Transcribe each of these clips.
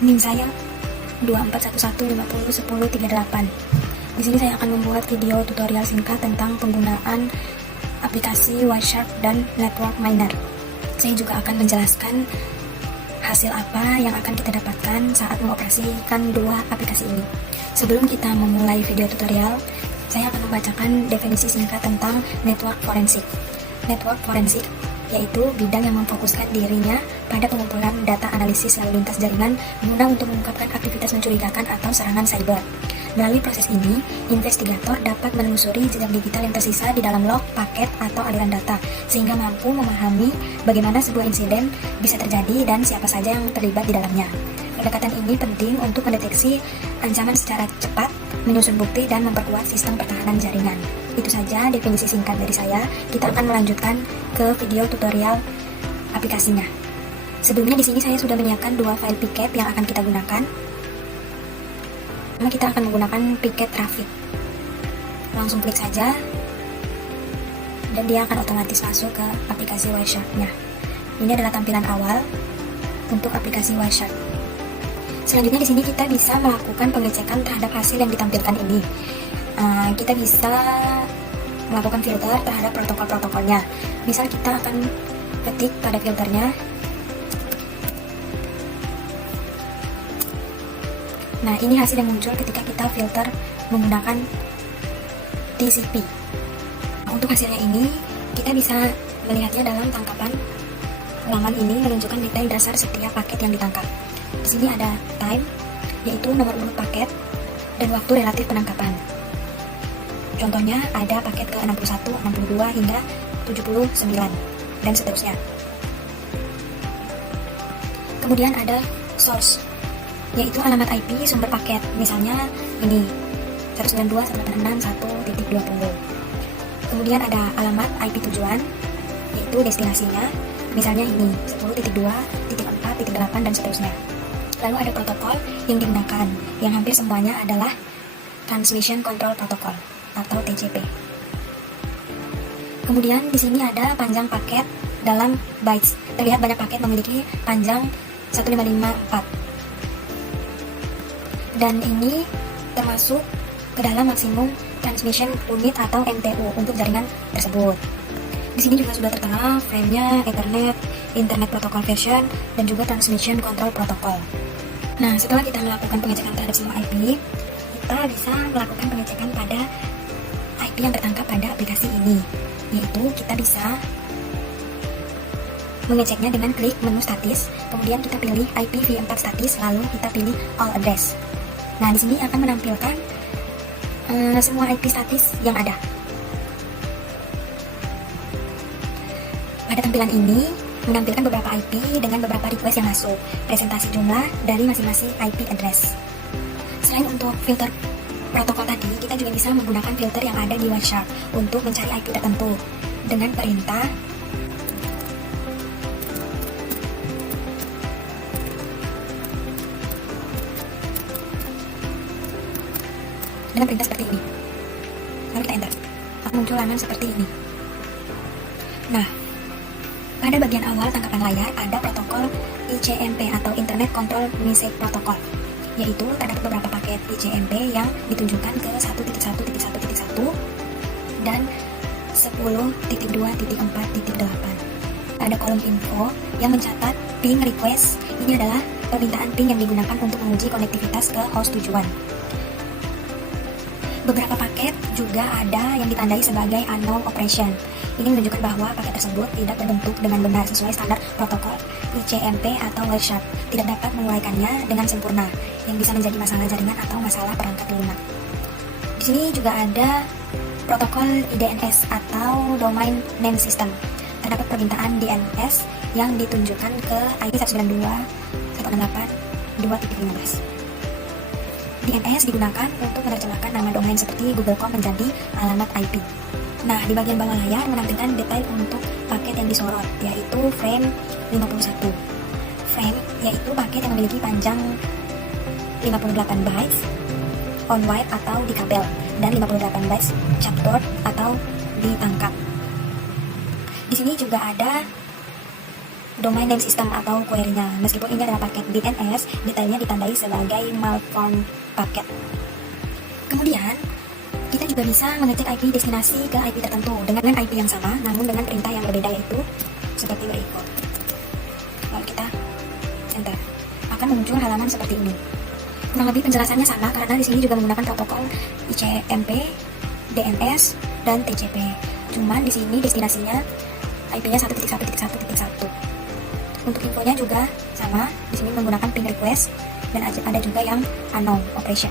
NIM saya 2411501038. Di sini saya akan membuat video tutorial singkat tentang penggunaan aplikasi Wireshark dan Network Miner. Saya juga akan menjelaskan hasil apa yang akan kita dapatkan saat mengoperasikan dua aplikasi ini. Sebelum kita memulai video tutorial, saya akan membacakan definisi singkat tentang network forensik. Network forensik yaitu bidang yang memfokuskan dirinya pada pengumpulan data analisis lalu lintas jaringan guna untuk mengungkapkan aktivitas mencurigakan atau serangan cyber. Melalui proses ini, investigator dapat menelusuri jejak digital yang tersisa di dalam log, paket, atau aliran data, sehingga mampu memahami bagaimana sebuah insiden bisa terjadi dan siapa saja yang terlibat di dalamnya. Pendekatan ini penting untuk mendeteksi ancaman secara cepat, menyusun bukti, dan memperkuat sistem pertahanan jaringan. Itu saja definisi singkat dari saya. Kita akan melanjutkan ke video tutorial aplikasinya. Sebelumnya di sini saya sudah menyiapkan dua file piket yang akan kita gunakan. Kita akan menggunakan piket traffic. Langsung klik saja dan dia akan otomatis masuk ke aplikasi Wireshark-nya. Ini adalah tampilan awal untuk aplikasi Wireshark. Selanjutnya di sini kita bisa melakukan pengecekan terhadap hasil yang ditampilkan ini. Kita bisa melakukan filter terhadap protokol-protokolnya. Misal kita akan ketik pada filternya. Nah, ini hasil yang muncul ketika kita filter menggunakan TCP. Untuk hasilnya ini, kita bisa melihatnya dalam tangkapan halaman ini menunjukkan detail dasar setiap paket yang ditangkap. Di sini ada time, yaitu nomor urut paket, dan waktu relatif penangkapan. Contohnya ada paket ke 61, 62, hingga 79, dan seterusnya. Kemudian ada source, yaitu alamat IP sumber paket, misalnya ini 192.168.1.20. Kemudian ada alamat IP tujuan, yaitu destinasinya, misalnya ini 10.2.4.8 dan seterusnya. Lalu ada protokol yang digunakan, yang hampir semuanya adalah Transmission Control Protocol atau TCP. Kemudian di sini ada panjang paket dalam bytes. Terlihat banyak paket memiliki panjang 1554. Dan ini termasuk ke dalam maksimum transmission unit atau MTU untuk jaringan tersebut. Di sini juga sudah tertera frame-nya, Ethernet, Internet Protocol version, dan juga Transmission Control Protocol. Nah, setelah kita melakukan pengecekan terhadap semua IP, kita bisa melakukan pengecekan pada IP yang tertangkap pada aplikasi ini, yaitu kita bisa mengeceknya dengan klik menu statis, kemudian kita pilih IPv4 statis, lalu kita pilih all address. Nah, di sini akan menampilkan semua IP statis yang ada. Pada tampilan ini menampilkan beberapa IP dengan beberapa request yang masuk, presentasi jumlah dari masing-masing IP address. Selain untuk filter protokol tadi, kita juga bisa menggunakan filter yang ada di Wireshark untuk mencari IP tertentu dengan perintah seperti ini. Lalu kita enter. Akan muncul laman seperti ini. Nah, pada bagian awal tangkapan layar ada protokol ICMP atau Internet Control Message Protocol, yaitu terdapat beberapa paket ICMP yang ditunjukkan ke 1.1.1.1 dan 10.2.4.8. Ada kolom info yang mencatat ping request. Ini adalah permintaan ping yang digunakan untuk menguji konektivitas ke host tujuan. Beberapa paket juga ada yang ditandai sebagai unknown operation. Ini menunjukkan bahwa paket tersebut tidak terbentuk dengan benar sesuai standar protokol ICMP atau Wireshark, tidak dapat menguraikannya dengan sempurna, yang bisa menjadi masalah jaringan atau masalah perangkat lunak. Di sini juga ada protokol IDNS atau Domain Name System. Terdapat permintaan DNS yang ditunjukkan ke IP 192.168.2.15. DNS digunakan untuk menerjemahkan nama domain seperti Google.com menjadi alamat IP. Nah, di bagian bawah layar menampilkan detail untuk paket yang disorot, yaitu frame 51. Frame yaitu paket yang memiliki panjang 58 bytes on wire atau di kabel, dan 58 bytes chapboard atau ditangkap. Di sini juga ada domain name system atau query-nya. Meskipun ini adalah paket DNS, detailnya ditandai sebagai malform paket. Kemudian, kita juga bisa mengecek IP destinasi ke IP tertentu dengan IP yang sama, namun dengan perintah yang berbeda, yaitu seperti berikut. Lalu kita enter, akan muncul halaman seperti ini. Kurang lebih penjelasannya sama karena di sini juga menggunakan protokol ICMP, DNS, dan TCP. Cuman di sini destinasinya IP-nya 1.1.1.1. Untuk infonya juga sama, di sini menggunakan ping request dan ada juga yang unknown operation.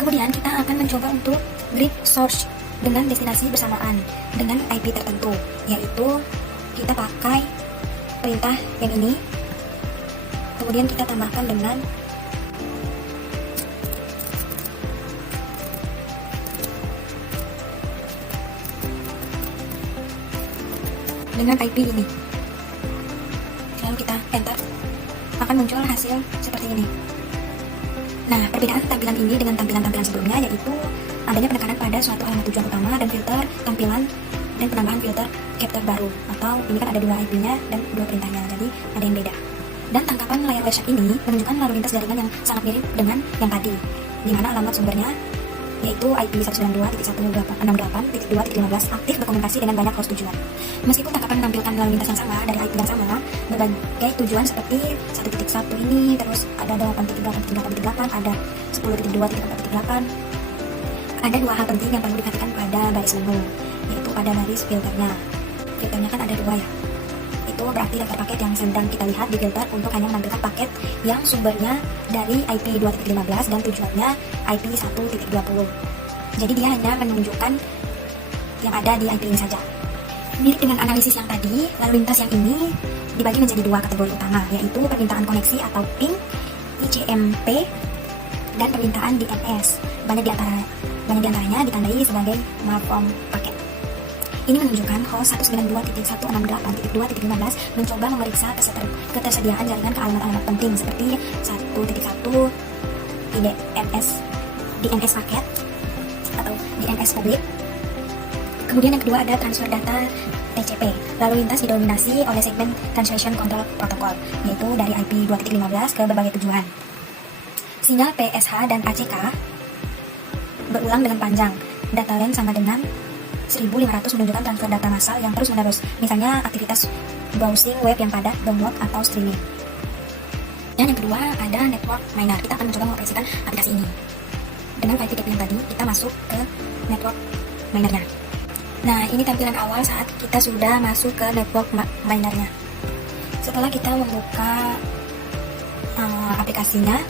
Kemudian kita akan mencoba untuk grid source dengan destinasi bersamaan dengan IP tertentu, yaitu kita pakai perintah yang ini. Kemudian kita tambahkan dengan IP ini. Lalu kita enter, akan muncul hasil seperti ini. Nah, perbedaan tampilan ini dengan tampilan-tampilan sebelumnya yaitu adanya penekanan pada suatu alamat tujuan utama dan filter tampilan dan penambahan filter capture baru, atau ini kan ada dua IP-nya dan dua perintahnya, jadi ada yang beda. Dan tangkapan layar website ini menunjukkan lalu lintas jaringan yang sangat mirip dengan yang tadi, di mana alamat sumbernya yaitu IP 192.168.2.15 aktif berkomunikasi dengan banyak host tujuan. Meskipun tangkapan menampilkan lalu lintas yang sama dari IP yang sama, berbagai tujuan seperti 1.1 ini, terus ada 8.8.8, ada 10.2.4.8. Ada dua hal penting yang perlu diperhatikan pada baris menu, yaitu pada baris filternya. Filternya kan ada dua ya. Itu berarti daftar paket yang sedang kita lihat di filter untuk hanya menampilkan paket yang sumbernya dari IP 2.15 dan tujuannya IP 1.20. Jadi dia hanya menunjukkan yang ada di IP ini saja. Mirip dengan analisis yang tadi, lalu lintas yang ini dibagi menjadi dua kategori utama, yaitu permintaan koneksi atau ping ICMP dan permintaan DNS. Banyak diantaranya ditandai sebagai malform paket. Ini menunjukkan host 192.168.2.15 mencoba memeriksa ketersediaan jaringan ke alamat-alamat penting seperti 1.1 DNS paket atau DNS publik. Kemudian yang kedua ada transfer data TCP. Lalu lintas didominasi oleh segmen Translation Control Protocol, yaitu dari IP 2.15 ke berbagai tujuan. Sinyal PSH dan ACK berulang dengan panjang. Data length sama dengan 1500 menunjukkan transfer data massal yang terus menerus, misalnya aktivitas browsing web yang padat, download atau streaming. Dan yang kedua ada network miner. Kita akan mencoba mengoperasikan aplikasi ini dengan file TCP yang tadi. Kita masuk ke network minernya. Nah, ini tampilan awal saat kita sudah masuk ke network minernya. Setelah kita membuka aplikasinya,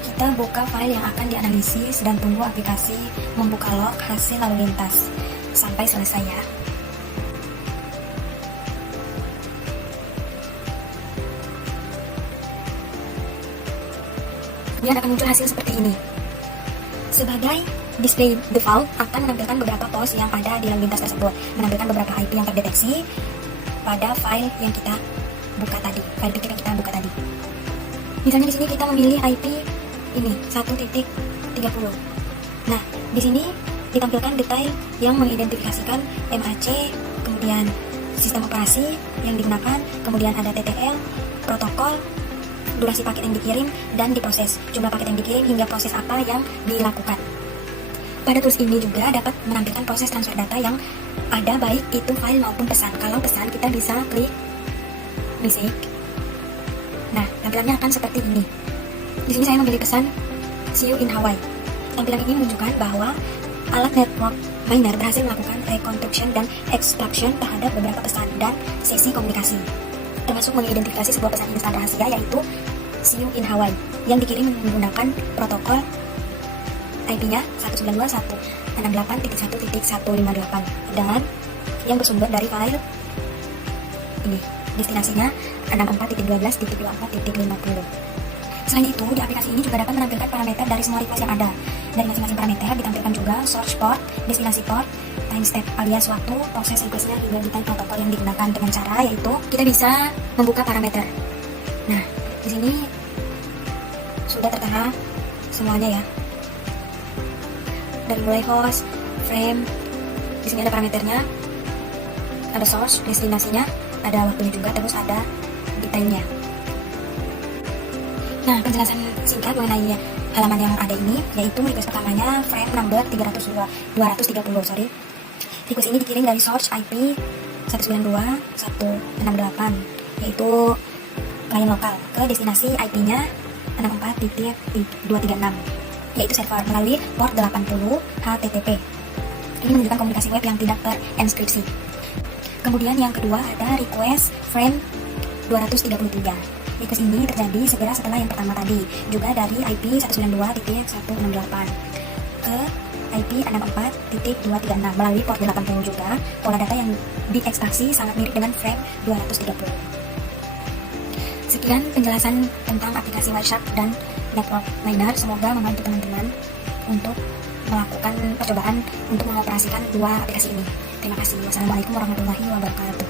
kita buka file yang akan dianalisis dan tunggu aplikasi membuka log hasil lalu lintas sampai selesai ya. Kemudian akan muncul hasil seperti ini. Sebagai display default akan menampilkan beberapa post yang ada di lalu lintas tersebut, menampilkan beberapa IP yang terdeteksi pada file yang kita buka tadi, file TCP yang kita buka tadi. Misalnya di sini kita memilih IP ini 1.30. Nah, di sini ditampilkan detail yang mengidentifikasikan MAC, kemudian sistem operasi yang digunakan, kemudian ada TTL, protokol, durasi paket yang dikirim, dan diproses, jumlah paket yang dikirim, hingga proses apa yang dilakukan. Pada tools ini juga dapat menampilkan proses transfer data yang ada, baik itu file maupun pesan. Kalau pesan kita bisa klik message. Nah, tampilannya akan seperti ini. Di sini saya memilih pesan "See you in Hawaii". Tampilan ini menunjukkan bahwa alat network miner berhasil melakukan reconstruction dan extraction terhadap beberapa pesan dan sesi komunikasi, termasuk mengidentifikasi sebuah pesan instan rahasia yaitu "See you in Hawaii" yang dikirim menggunakan protokol IP-nya 192.168.1.158 dan yang bersumber dari file ini. Destinasinya 64.12.24.50. Selain itu, di aplikasi ini juga dapat menampilkan parameter dari semua request yang ada. Dari masing-masing parameter ditampilkan juga source port, destinasi port, time step alias waktu proses requestnya, hingga detail protokol yang digunakan dengan cara yaitu kita bisa membuka parameter. Nah, di sini sudah tertera semuanya ya. Dari mulai host, frame, di sini ada parameternya, ada source, destinasinya, ada waktunya juga, terus ada detailnya. Nah, penjelasan singkat mengenai halaman yang ada ini, yaitu request pertamanya frame number 230, request ini dikirim dari source IP 192.168, yaitu klien lokal, ke destinasi IP-nya 64.236, yaitu server, melalui port 80 HTTP. Ini menunjukkan komunikasi web yang tidak terenkripsi. Kemudian yang kedua ada request frame 233. Request ini terjadi segera setelah yang pertama tadi, juga dari IP 192.168 ke IP 64.236 melalui port 80 juga. Pola data yang diekstraksi sangat mirip dengan frame 230. Sekian penjelasan tentang aplikasi Wireshark dan Network Miner. Semoga membantu teman-teman untuk melakukan percobaan untuk mengoperasikan dua aplikasi ini. Terima kasih. Wassalamualaikum warahmatullahi wabarakatuh.